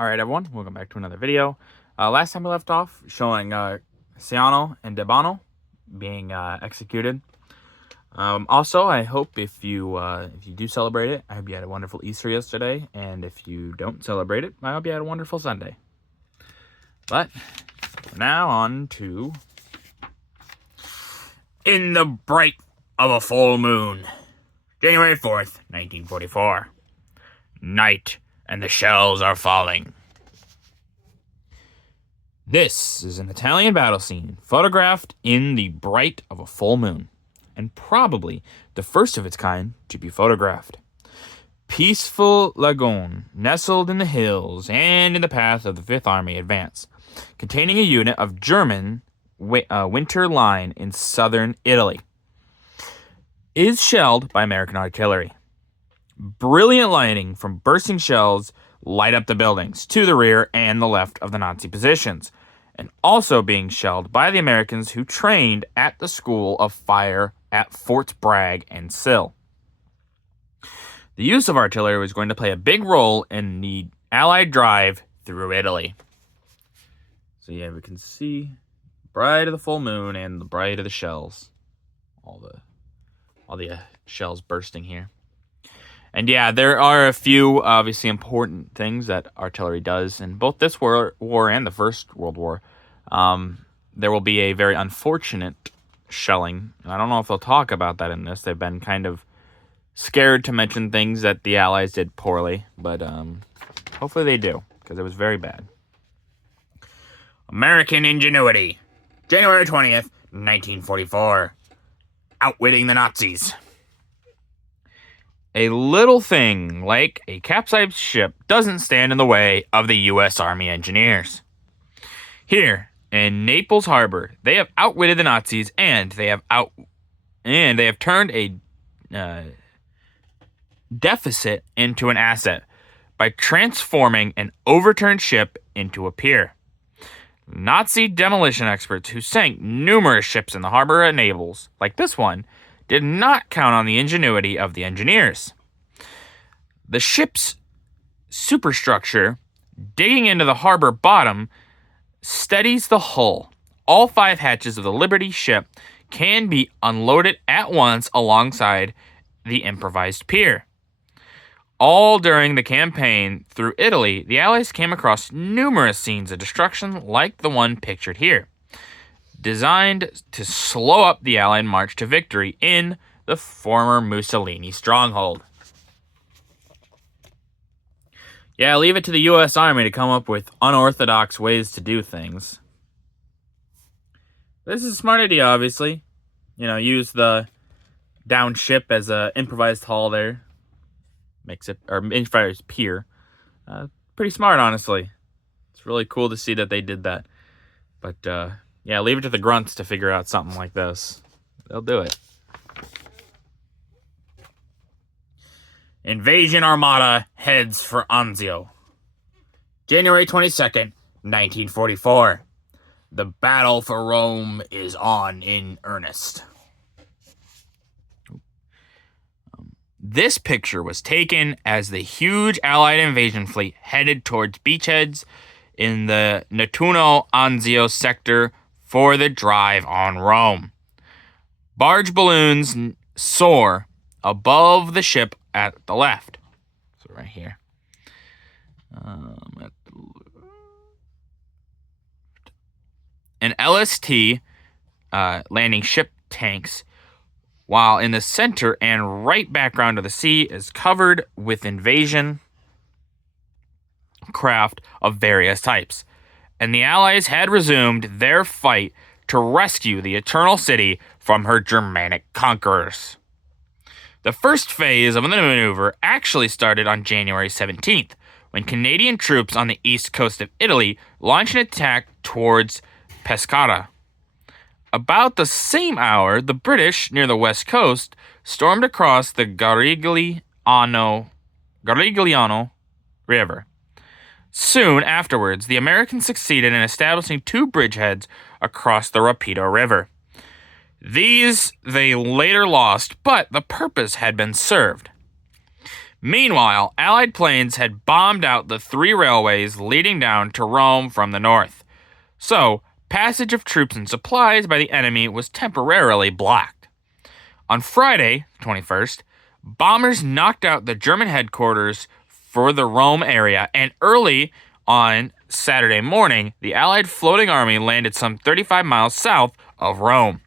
Alright everyone, welcome back to another video. Last time we left off, showing Ciano and Debano being executed. Also, I hope if you do celebrate it, I hope you had a wonderful Easter yesterday, and if you don't celebrate it, I hope you had a wonderful Sunday. But, now on to... In the Bright of a Full Moon, January 4th, 1944. Night, and the shells are falling. This is an Italian battle scene photographed in the bright of a full moon, and probably the first of its kind to be photographed. Peaceful lagoon, nestled in the hills and in the path of the Fifth Army advance, containing a unit of German winter line in southern Italy, is shelled by American artillery. Brilliant lighting from bursting shells light up the buildings to the rear and the left of the Nazi positions, and also being shelled by the Americans who trained at the School of Fire at Forts Bragg and Sill. The use of artillery was going to play a big role in the Allied drive through Italy. So yeah, we can see bright of the full moon and the bright of the shells. All the shells bursting here. And yeah, there are a few obviously important things that artillery does in both this war and the First World War. There will be a very unfortunate shelling. I don't know if they'll talk about that in this. They've been kind of scared to mention things that the Allies did poorly, but hopefully they do, because it was very bad. American ingenuity. January 20th, 1944. Outwitting the Nazis. A little thing like a capsized ship doesn't stand in the way of the U.S. Army engineers. Here in Naples Harbor, they have outwitted the Nazis, and they have turned a deficit into an asset by transforming an overturned ship into a pier. Nazi demolition experts who sank numerous ships in the harbor at Naples, like this one, did not count on the ingenuity of the engineers. The ship's superstructure, digging into the harbor bottom, steadies the hull. All 5 hatches of the Liberty ship can be unloaded at once alongside the improvised pier. All during the campaign through Italy, the Allies came across numerous scenes of destruction like the one pictured here, designed to slow up the Allied march to victory in the former Mussolini stronghold. Yeah, leave it to the U.S. Army to come up with unorthodox ways to do things. This is a smart idea, obviously. You know, use the down ship as an improvised hull there. Makes it, or improvised pier. Pretty smart, honestly. It's really cool to see that they did that. But, yeah, leave it to the grunts to figure out something like this. They'll do it. Invasion Armada heads for Anzio. January 22nd, 1944. The battle for Rome is on in earnest. This picture was taken as the huge Allied invasion fleet headed towards beachheads in the Nettuno-Anzio sector for the drive on Rome. Barge balloons soar above the ship at the left. So right here. An LST landing ship tanks, while in the center and right background of the sea is covered with invasion craft of various types. And the Allies had resumed their fight to rescue the Eternal City from her Germanic conquerors. The first phase of the maneuver actually started on January 17th, when Canadian troops on the east coast of Italy launched an attack towards Pescara. About the same hour, the British, near the west coast, stormed across the Garigliano River. Soon afterwards, the Americans succeeded in establishing 2 bridgeheads across the Rapido River. These they later lost, but the purpose had been served. Meanwhile, Allied planes had bombed out the 3 railways leading down to Rome from the north. So, passage of troops and supplies by the enemy was temporarily blocked. On Friday, 21st, bombers knocked out the German headquarters for the Rome area, and early on Saturday morning, the Allied floating army landed some 35 miles south of Rome,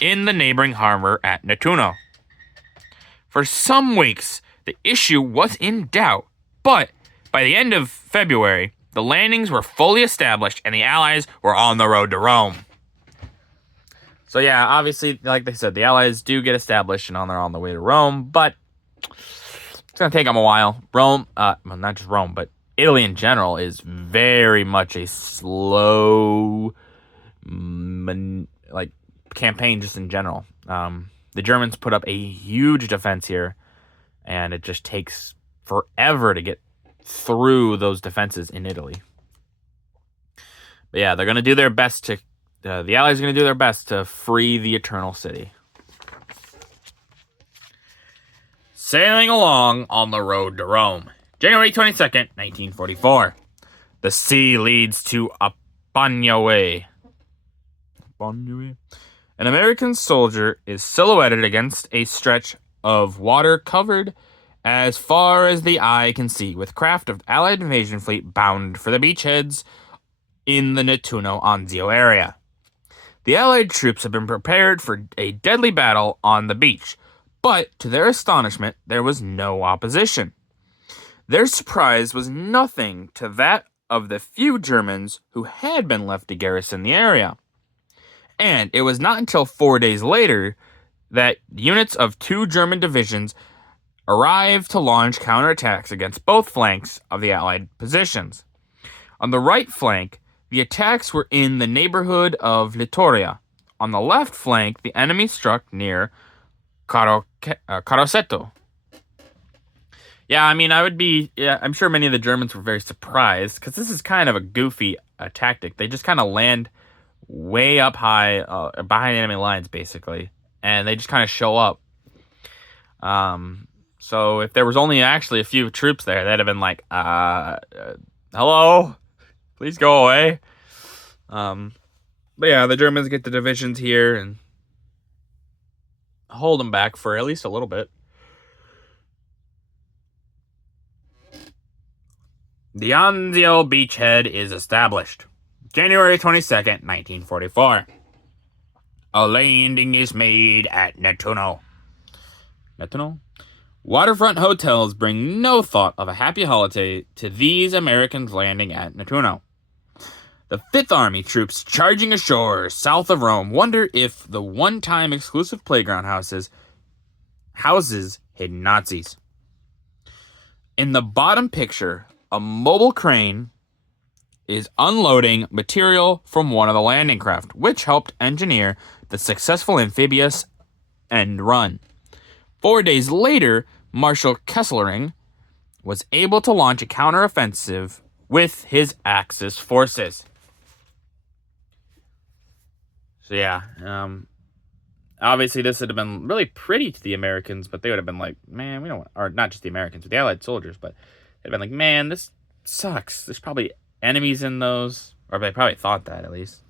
in the neighboring harbor at Nettuno. For some weeks, the issue was in doubt, but by the end of February, the landings were fully established and the Allies were on the road to Rome. So yeah, obviously, like they said, the Allies do get established and they're on the way to Rome, but it's going to take them a while. Rome, well, not just Rome, but Italy in general is very much a slow, campaign just in general. The Germans put up a huge defense here, and it just takes forever to get through those defenses in Italy. But yeah, they're going to do their best to... the Allies are going to do their best to free the Eternal City. Sailing along on the road to Rome. January 22nd, 1944. The sea leads to Apagnoe. An American soldier is silhouetted against a stretch of water covered as far as the eye can see, with craft of Allied invasion fleet bound for the beachheads in the Nettuno-Anzio area. The Allied troops had been prepared for a deadly battle on the beach, but to their astonishment, there was no opposition. Their surprise was nothing to that of the few Germans who had been left to garrison the area. And it was not until 4 days later that units of 2 German divisions arrived to launch counterattacks against both flanks of the Allied positions. On the right flank, the attacks were in the neighborhood of Littoria. On the left flank, the enemy struck near Carosetto. Yeah, I mean, I'm sure many of the Germans were very surprised, because this is kind of a goofy tactic. They just kind of land way up high, behind enemy lines, basically, and they just kind of show up. So if there was only actually a few troops there, they'd have been like, hello? Please go away. But yeah, the Germans get the divisions here and hold them back for at least a little bit. The Anzio beachhead is established. January 22nd, 1944. A landing is made at Nettuno. Waterfront hotels bring no thought of a happy holiday to these Americans landing at Nettuno. The Fifth Army troops charging ashore south of Rome wonder if the one-time exclusive playground houses hidden Nazis. In the bottom picture, a mobile crane is unloading material from one of the landing craft, which helped engineer the successful amphibious end run. 4 days later, Marshal Kesselring was able to launch a counteroffensive with his Axis forces. So yeah, obviously this would have been really pretty to the Americans, but they would have been like, man, we don't want, or not just the Americans, but the Allied soldiers, but they'd have been like, man, this sucks. There's probably enemies in those, or they probably thought that at least.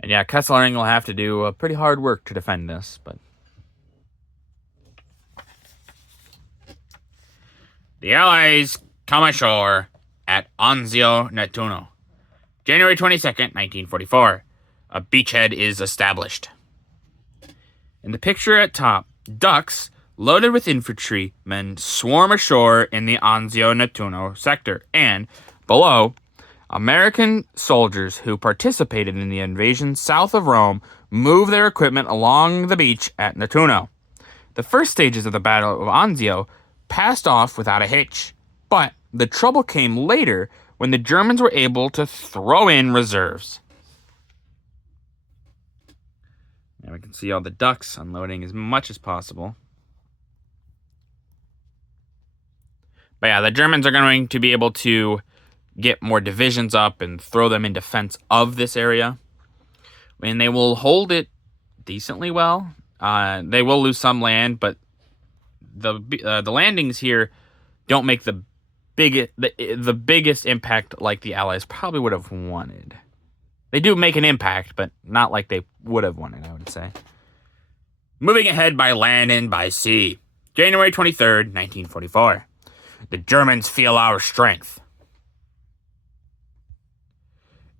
And yeah, Kesselring will have to do pretty hard work to defend this, but the Allies come ashore at Anzio Nettuno. January 22nd, 1944. A beachhead is established. In the picture at top, ducks loaded with infantrymen swarm ashore in the Anzio Nettuno sector, and below, American soldiers who participated in the invasion south of Rome move their equipment along the beach at Nettuno. The first stages of the Battle of Anzio passed off without a hitch, but the trouble came later when the Germans were able to throw in reserves. Now we can see all the ducks unloading as much as possible. But yeah, the Germans are going to be able to get more divisions up and throw them in defense of this area. And they will hold it decently well. They will lose some land, but the landings here don't make the biggest impact like the Allies probably would have wanted. They do make an impact, but not like they would have wanted, I would say. Moving ahead by land and by sea. January 23rd, 1944. The Germans feel our strength.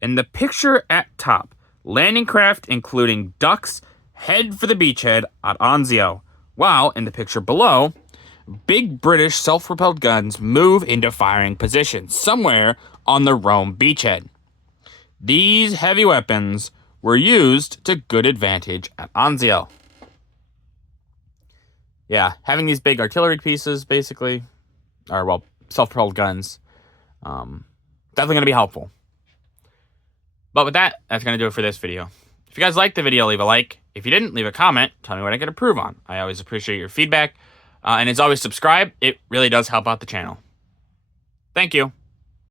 In the picture at top, landing craft including ducks head for the beachhead at Anzio, while in the picture below, big British self-propelled guns move into firing positions somewhere on the Rome beachhead. These heavy weapons were used to good advantage at Anzio. Yeah, having these big artillery pieces, basically, or, well, self-propelled guns, definitely going to be helpful. But with that, that's going to do it for this video. If you guys liked the video, leave a like. If you didn't, leave a comment. Tell me what I can improve on. I always appreciate your feedback. And as always, subscribe. It really does help out the channel. Thank you.